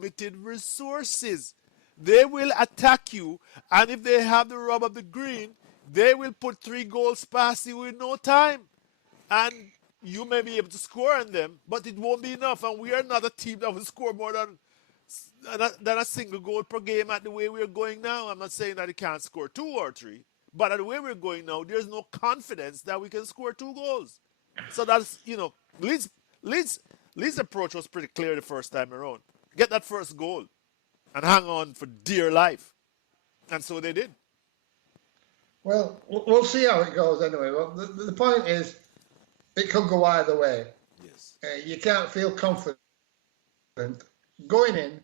limited resources. They will attack you, and if they have the rub of the green, they will put 3 goals past you in no time. And you may be able to score on them, but it won't be enough. And we are not a team that will score more than a single goal per game at the way we're going now. I'm not saying that it can't score 2 or 3, but at the way we're going now, there's no confidence that we can score 2 goals. So that's, Leeds' approach was pretty clear the first time around. Get that first goal and hang on for dear life. And so they did. Well, we'll see how it goes anyway. Well, the point is, it could go either way. Yes. You can't feel confident going in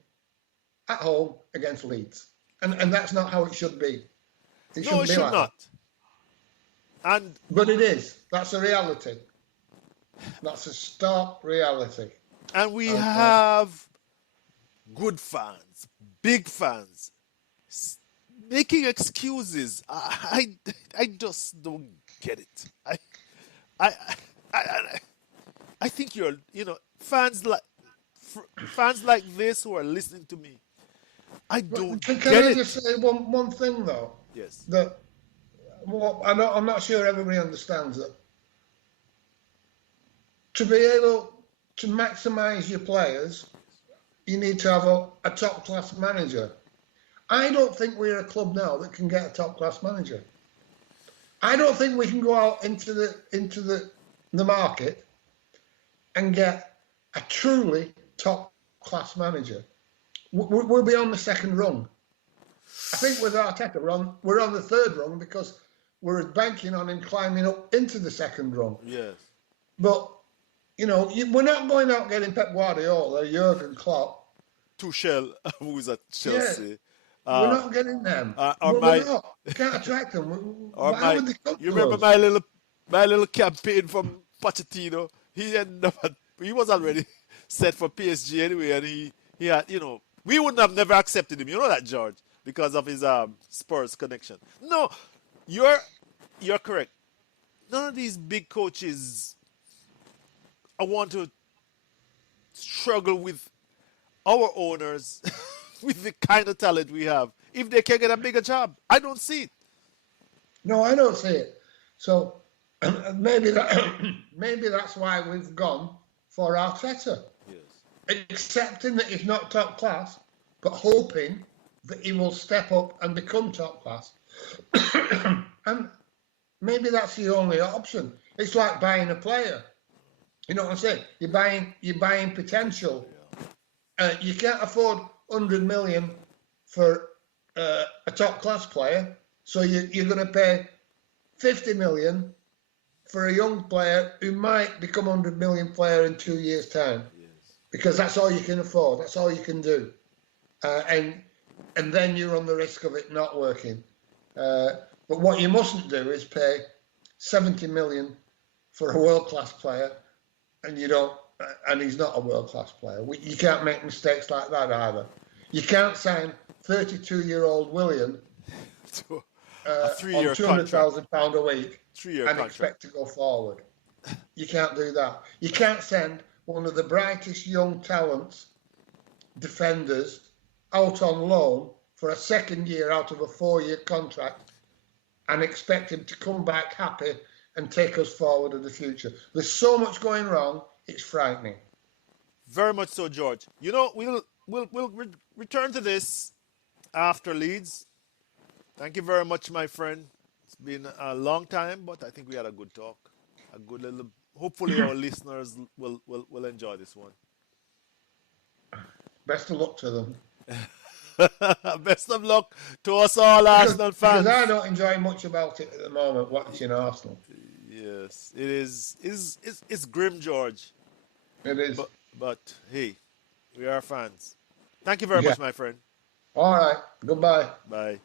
at home against Leeds. And that's not how it should be. It should not. But it is. That's a reality. That's a stark reality. And we have good fans, big fans, making excuses. I just don't get it. I think fans like this who are listening to me. I don't get it. Can I just say one thing though? Yes. That I'm not sure everybody understands that. To be able to maximise your players, you need to have a top-class manager. I don't think we're a club now that can get a top-class manager. I don't think we can go out into the market and get a truly top-class manager. We'll be on the second rung. I think with Arteta, we're on the third rung because we're banking on him climbing up into the second rung. Yes. But we're not going out getting Pep Guardiola, Jurgen Klopp, Tuchel, who's at Chelsea. Yeah, we're not getting them. We're not. We can't attract them. Why would they come You to remember us? my little campaign from Pochettino? He was already set for PSG anyway, and he had, we wouldn't have never accepted him. You know that, George, because of his Spurs connection. No, you're correct. None of these big coaches I want to struggle with our owners with the kind of talent we have. If they can get a bigger job, I don't see it. No, I don't see it. So maybe that's why we've gone for Arteta. Yes. Accepting that he's not top class, but hoping that he will step up and become top class. And maybe that's the only option. It's like buying a player. You know what I'm saying? You're buying potential. You can't afford 100 million for a top class player, so you're going to pay 50 million for a young player who might become a 100 million player in 2 years' time, because that's all you can afford. That's all you can do, and then you run the risk of it not working. But what you mustn't do is pay 70 million for a world class player. And he's not a world-class player. You can't make mistakes like that either. You can't sign 32-year-old William on £200,000 a week and expect to go forward. You can't do that. You can't send one of the brightest young talents, defenders, out on loan for a second year out of a 4-year contract and expect him to come back happy and take us forward in the future. There's so much going wrong, it's frightening. Very much so, George. We'll return to this after Leeds. Thank you very much, my friend. It's been a long time, but I think we had a good talk. A good little. Hopefully, our listeners will enjoy this one. Best of luck to them. Best of luck to us all, Arsenal fans. Because I don't enjoy much about it at the moment, watching Arsenal. Yes, it is. It's grim, George. It is. But hey, we are fans. Thank you very much, my friend. All right. Goodbye. Bye.